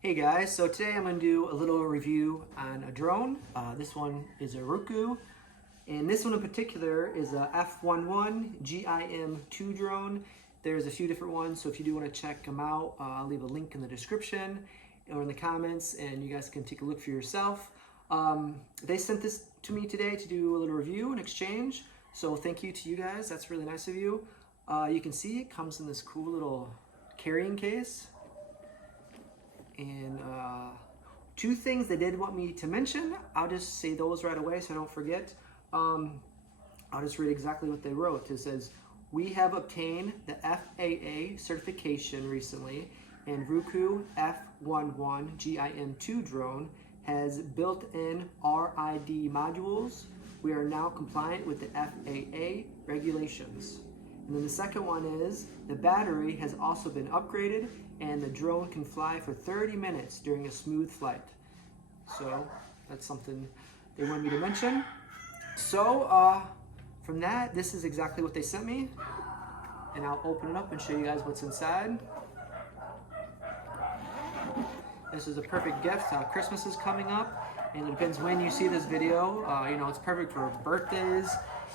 Hey guys, so today I'm going to do a little review on a drone. This one is a RUKO, and this one in particular is a F11GIM2 drone. There's a few different ones, so if you do want to check them out, I'll leave a link in the description or in the comments, and you guys can take a look for yourself. They sent this to me today to do a little review and exchange, so thank you to you guys. That's really nice of you. You can see it comes in this cool little carrying case. And two things they did want me to mention. I'll just say those right away so I don't forget. I'll just read exactly what they wrote. It says, we have obtained the FAA certification recently, and RUKO F11GIM2 drone has built-in RID modules. We are now compliant with the FAA regulations. And then the second one is, the battery has also been upgraded and the drone can fly for 30 minutes during a smooth flight. So that's something they wanted me to mention. So from that, this is exactly what they sent me. And I'll open it up and show you guys what's inside. This is a perfect gift. Christmas is coming up, and it depends when you see this video. You know, it's perfect for birthdays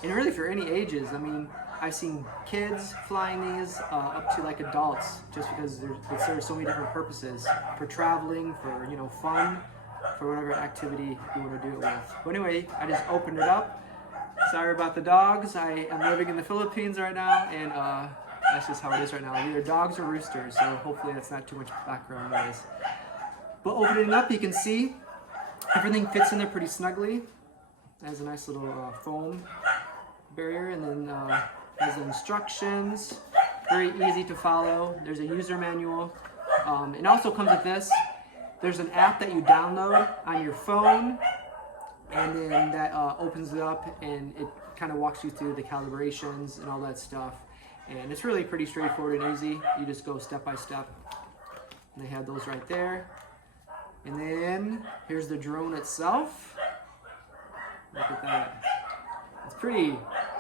and really for any ages. I mean, I've seen kids flying these up to like adults, just because it serves so many different purposes, for traveling, for fun, for whatever activity you want to do it with. But anyway, I just opened it up. Sorry about the dogs. I am living in the Philippines right now, and that's just how it is right now. Either dogs or roosters, so hopefully that's not too much background noise. But opening up, you can see everything fits in there pretty snugly. It has a nice little foam barrier, and then has instructions, very easy to follow. There's a user manual. It also comes with this. There's an app that you download on your phone, and then that opens it up and it kind of walks you through the calibrations and all that stuff. And it's really pretty straightforward and easy. You just go step by step. And they have those right there. And then here's the drone itself. Look at that. It's pretty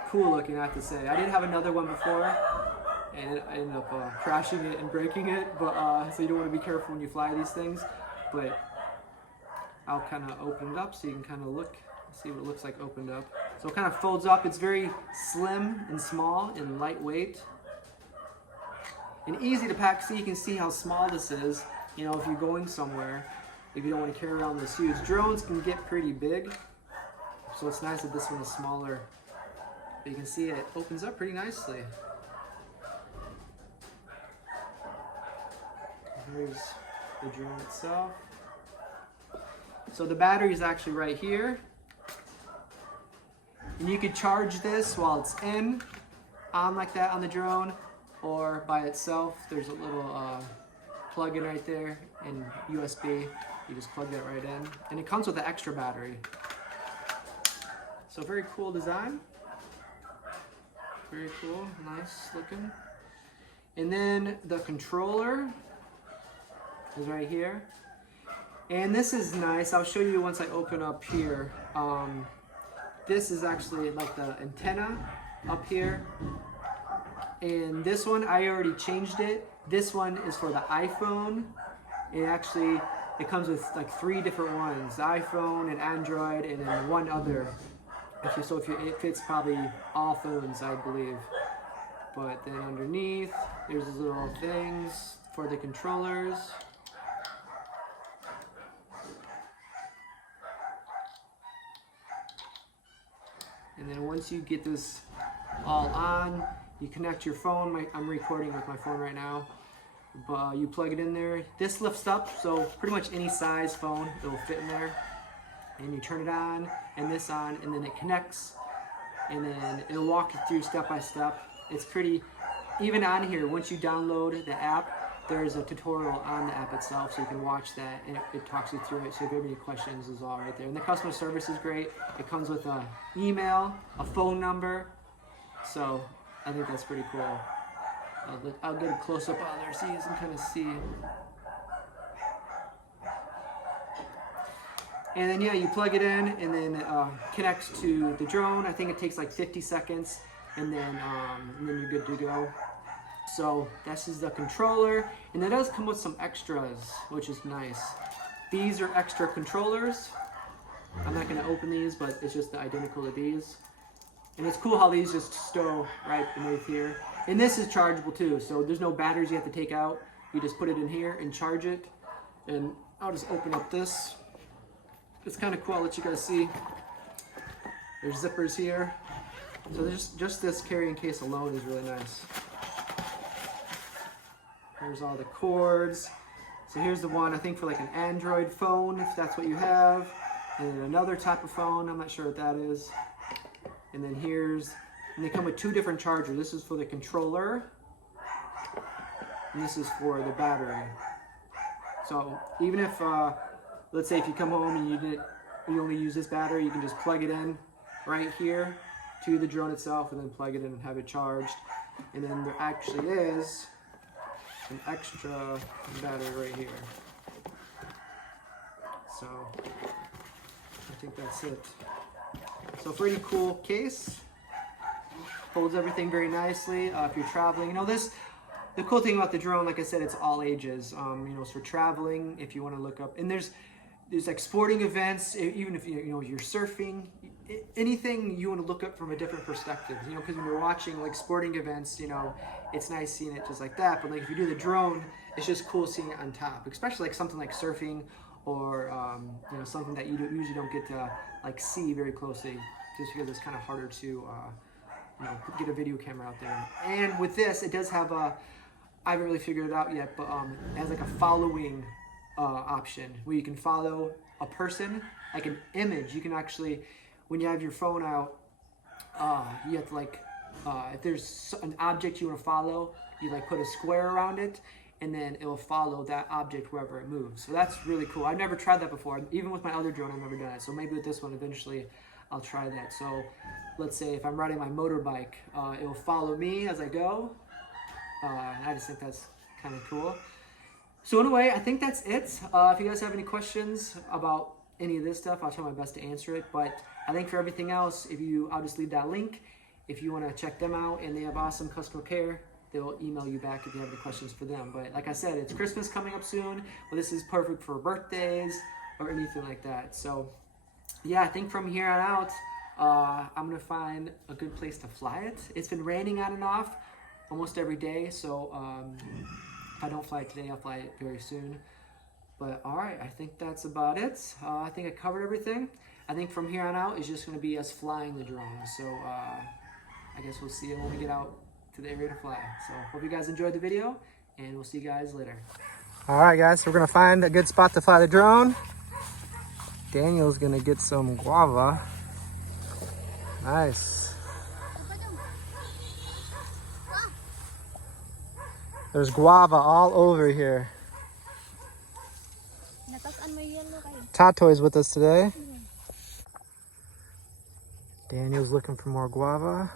cool looking, I have to say. I did have another one before, and I ended up crashing it and breaking it, but so you don't want to be careful when you fly these things. But I'll kind of open it up so you can kind of look, see what it looks like opened up. So it kind of folds up. It's very slim and small and lightweight and easy to pack. So you can see how small this is. You know, if you're going somewhere, if you don't want to carry around this huge. Drones can get pretty big, so it's nice that this one is smaller. But you can see it opens up pretty nicely. Here's the drone itself. So the battery is actually right here. And you could charge this while it's on like that on the drone, or by itself. There's a little plug-in right there and USB. You just plug that right in. And it comes with an extra battery. So very cool design. Very cool, nice looking. And then the controller is right here. And this is nice. I'll show you once I open up here. This is actually like the antenna up here. And this one, I already changed it. This one is for the iPhone. It comes with like 3 different ones: the iPhone and Android, and then one other. It fits probably all phones, I believe. But then underneath, there's these little things for the controllers. And then once you get this all on, you connect your phone. I'm recording with my phone right now. But you plug it in there. This lifts up, so pretty much any size phone, it'll fit in there. And you turn it on, and this on, and then it connects, and then it'll walk you through step by step. It's pretty, even on here, once you download the app, there's a tutorial on the app itself, so you can watch that, and it talks you through it. So if you have any questions, it's all right there. And the customer service is great. It comes with an email, a phone number, so I think that's pretty cool. I'll get a close-up on there so you can kind of see. And then yeah, you plug it in, and then connects to the drone. I think it takes like 50 seconds, and then you're good to go. So this is the controller, and it does come with some extras, which is nice. These are extra controllers. I'm not going to open these, but it's just identical to these. And it's cool how these just stow right beneath here. And this is chargeable too, so there's no batteries you have to take out. You just put it in here and charge it. And I'll just open up this. It's kind of cool, I'll let you guys see. There's zippers here. So there's just this carrying case alone is really nice. There's all the cords. So here's the one, I think for like an Android phone, if that's what you have. And then another type of phone, I'm not sure what that is. And then and they come with 2 different chargers. This is for the controller, and this is for the battery. So even if, let's say if you come home and you only use this battery, you can just plug it in right here to the drone itself and then plug it in and have it charged. And then there actually is an extra battery right here. So I think that's it. So pretty cool case. Holds everything very nicely if you're traveling. You know, the cool thing about the drone, like I said, it's all ages. You know, it's for traveling if you want to look up. And there's like sporting events, even if you're surfing, anything you want to look up from a different perspective. You know, because when you're watching like sporting events, you know, it's nice seeing it just like that. But like if you do the drone, it's just cool seeing it on top, especially like something like surfing or you know, something that you usually don't get to like see very closely, just because it's kind of harder to you know, get a video camera out there. And with this, it does have I haven't really figured it out yet, but it has like a following option where you can follow a person, like an image. You can actually, when you have your phone out, you have to like, if there's an object you want to follow, you like put a square around it, and then it will follow that object wherever it moves. So that's really cool. I've never tried that before. Even with my other drone, I've never done it. So maybe with this one, eventually, I'll try that. So let's say if I'm riding my motorbike, it will follow me as I go. I just think that's kind of cool. So anyway, I think that's it. If you guys have any questions about any of this stuff, I'll try my best to answer it. But I think for everything else, I'll just leave that link. If you want to check them out, and they have awesome customer care, they'll email you back if you have any questions for them. But like I said, it's Christmas coming up soon. Well, this is perfect for birthdays or anything like that. So yeah, I think from here on out, I'm gonna find a good place to fly it. It's been raining on and off almost every day, so if I don't fly it today, I'll fly it very soon. But all right, I think that's about it. I think I covered everything. I think from here on out is just gonna be us flying the drone. So I guess we'll see you when we get out to the area to fly. So hope you guys enjoyed the video, and we'll see you guys later. All right, guys, so we're gonna find a good spot to fly the drone. Daniel's gonna get some guava. Nice. There's guava all over here. Tatoy's with us today. Daniel's looking for more guava.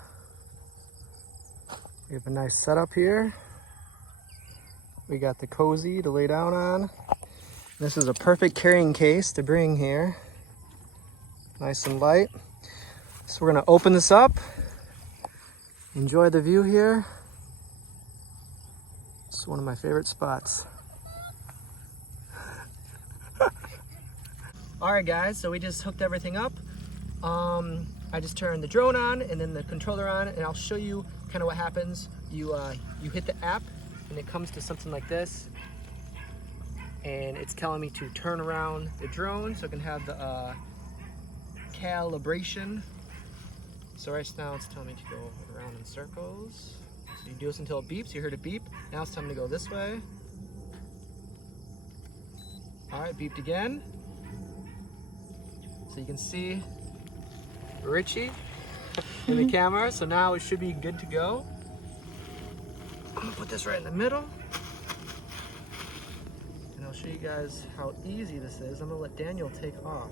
We have a nice setup here. We got the cozy to lay down on. This is a perfect carrying case to bring here. Nice and light. So we're gonna open this up. Enjoy the view here. It's one of my favorite spots. All right, guys, so we just hooked everything up. I just turned the drone on and then the controller on, and I'll show you kind of what happens. You hit the app and it comes to something like this, and it's telling me to turn around the drone so it can have the calibration. So right now it's telling me to go around in circles. So you do this until it beeps. You heard it beep. Now it's time to go this way. All right, beeped again. So you can see Richie in the camera. So now it should be good to go. I'm gonna put this right in the middle, and I'll show you guys how easy this is. I'm gonna let Daniel take off. All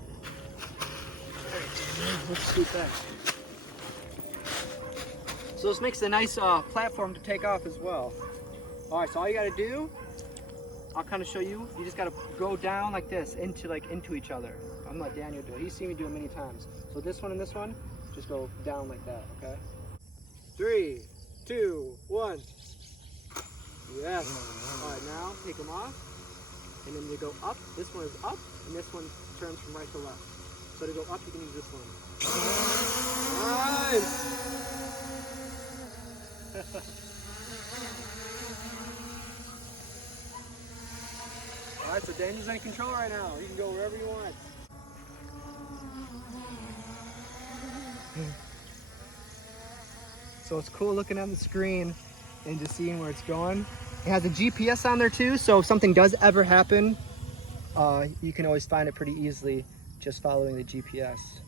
right, Daniel, let's scoot back. So this makes a nice platform to take off as well. All right, so all you gotta do, I'll kind of show you. You just gotta go down like this into each other. I'm gonna let Daniel do it. He's seen me do it many times. So this one and this one, just go down like that. Okay. 3, 2, 1. Yes. All right, now take them off, and then you go up. This one is up, and this one turns from right to left. So to go up, you can use this one. Nice. All right, so Daniel's in control right now. You can go wherever you want. So it's cool looking on the screen and just seeing where it's going. It has a GPS on there too, so if something does ever happen, you can always find it pretty easily just following the GPS.